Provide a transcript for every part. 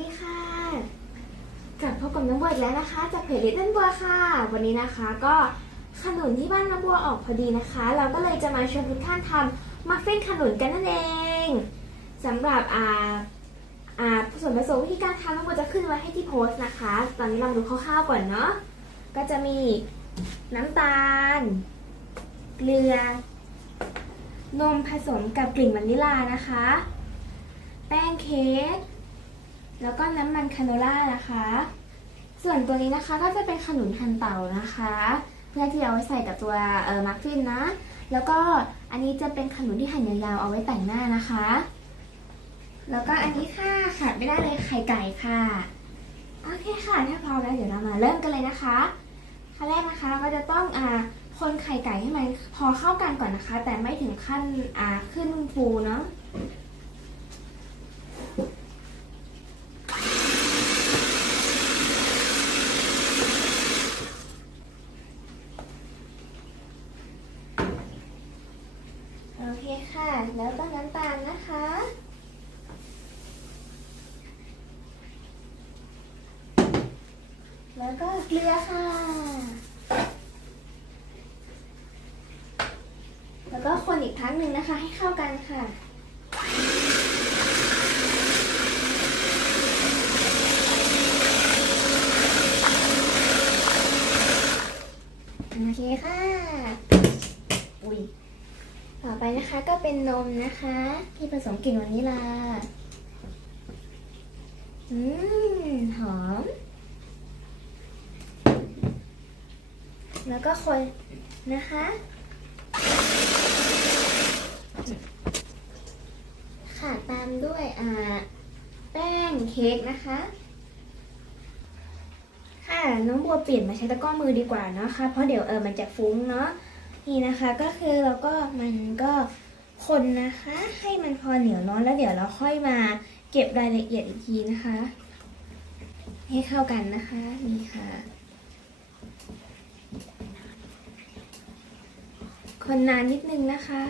ดีค่ะ กลับพบกับน้องบัวอีกแล้วนะคะ จากเพจลิตเติ้ลบัวค่ะ วันนี้นะคะก็ขนุนที่บ้านน้องบัวออกพอดีนะคะ เราก็เลยจะมาชวนทุกท่านทำมัฟฟินขนุนกันนั่นเองสำหรับอ่าอ่าส่วนผสมวิธีการทำน้องบัวจะขึ้นไว้ให้ที่โพสต์นะคะ ตอนนี้เราดูคร่าวๆก่อนเนาะก็จะมีน้ำตาล เกลือนมผสมกับกลิ่นวานิลลานะคะ แป้งเค้ก แล้วก็น้ำมันคาโนล่านะคะ ส่วนตัวนี้นะคะก็จะเป็นขนุนหั่นเต่านะคะ เพื่อที่เอาไว้ใส่กับตัวเอ่อมัฟฟินนะ แล้วก็อันนี้จะเป็นขนุนที่หั่นยาวๆเอาไว้แต่งหน้านะคะ แล้วก็อันนี้ค่ะขาดไม่ได้เลยไข่ไก่ค่ะโอเคค่ะถ้าพร้อมแล้วเดี๋ยวเรามาเริ่มกันเลยนะคะขั้นแรกนะคะเราก็จะต้องอ่าคนไข่ไก่ให้มันพอเข้ากันก่อนนะคะ แต่ไม่ถึงขั้นอ่าขึ้นฟูเนาะ โอเคค่ะ แล้วก็น้ำตาลนะคะ แล้วก็เกลือค่ะ แล้วก็คนอีกครั้งหนึ่งนะคะ ให้เข้ากันค่ะโอเคค่ะ ต่อไปนะคะก็เป็นนมนะคะ ที่ผสมกลิ่นวานิลา อืม หอม แล้วก็คนนะคะ ค่ะตามด้วยอ่าแป้งเค้กนะคะ ค่ะน้องบัวเปลี่ยนมาใช้ตะกร้อมือดีกว่านะคะเพราะเดี๋ยวเออมันจะฟุ้งเนาะ นี่นะคะก็คือเราก็มันก็คนนะคะ ให้มันพอเหนียวน้อนแล้วเดี๋ยวเราค่อยมาเก็บรายละเอียดอีกทีนะคะ ให้เข้ากันนะคะนี่ค่ะ คนนานนิดนึงนะคะ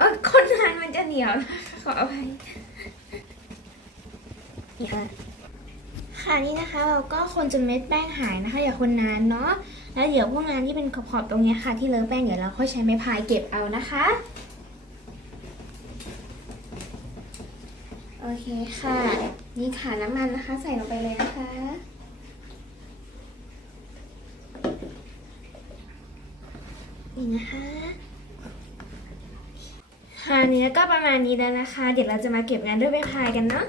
อ๋อคนนานมันจะเหนียวนะคะขออภัยนี่ค่ะค่ะนี่นะคะเราก็คนจนเม็ดแป้งหายนะคะ อย่าคนนานเนาะ แล้วเดี๋ยวพวกงานที่เป็นขอบๆตรงนี้ค่ะ ที่เลอะแป้งเดี๋ยวเราค่อยใช้ไม้พายเก็บเอานะคะโอเคค่ะ นี่ค่ะน้ำมันนะคะ ใส่ลงไปเลยนะคะนี่นะคะค่ะอันนี้ก็ประมาณนี้แล้วนะคะ เดี๋ยวเราจะมาเก็บงานด้วยไม้พายกันเนาะ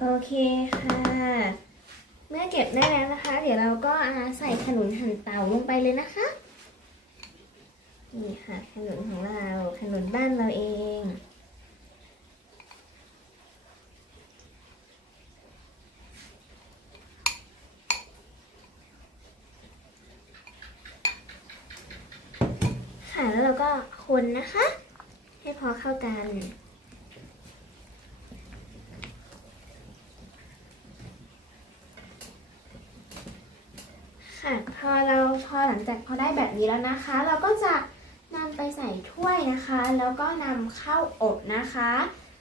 โอเคค่ะ เมื่อเก็บได้แล้วนะคะ เดี๋ยวเราก็อาใส่ขนุนหั่นเตาลงไปเลยนะคะ นี่ค่ะขนุนของเราขนุนบ้านเราเองค่ะแล้วเราก็คนนะคะ ให้พอเข้ากัน ค่ะพอเราพอหลังจากพอได้แบบนี้แล้วนะคะ เราก็จะนำไปใส่ถ้วยนะคะ แล้วก็นำเข้าอบนะคะ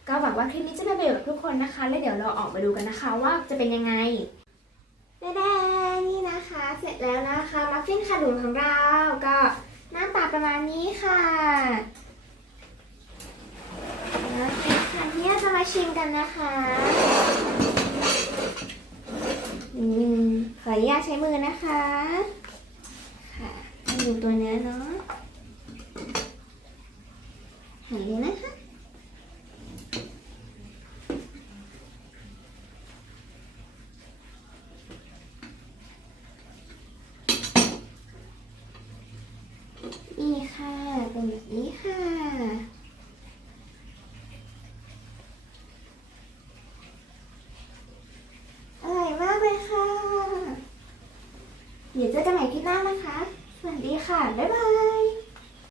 ก็หวังว่าคลิปนี้จะเป็นประโยชน์กับทุกคนนะคะ แล้วเดี๋ยวเราออกมาดูกันนะคะว่าจะเป็นยังไงแด้ๆนี่นะคะ เสร็จแล้วนะคะมัฟฟินขนุนของเราก็หน้าตาประมาณนี้ค่ะโอเคะที่เราจะมาชิมกันนะคะ อืมข ออนุญาตใช้มือนะคะ ค่ะให้ดูตัวเนื้อเนาะหันเลยนะคะนี่ค่ะ เป็นแบบนี้ค่ะ อร่อยมาก เลยค่ะเดี๋ยวเจอกันใหม่คลิปหน้านะคะ สวัสดีค่ะ บ๊ายบาย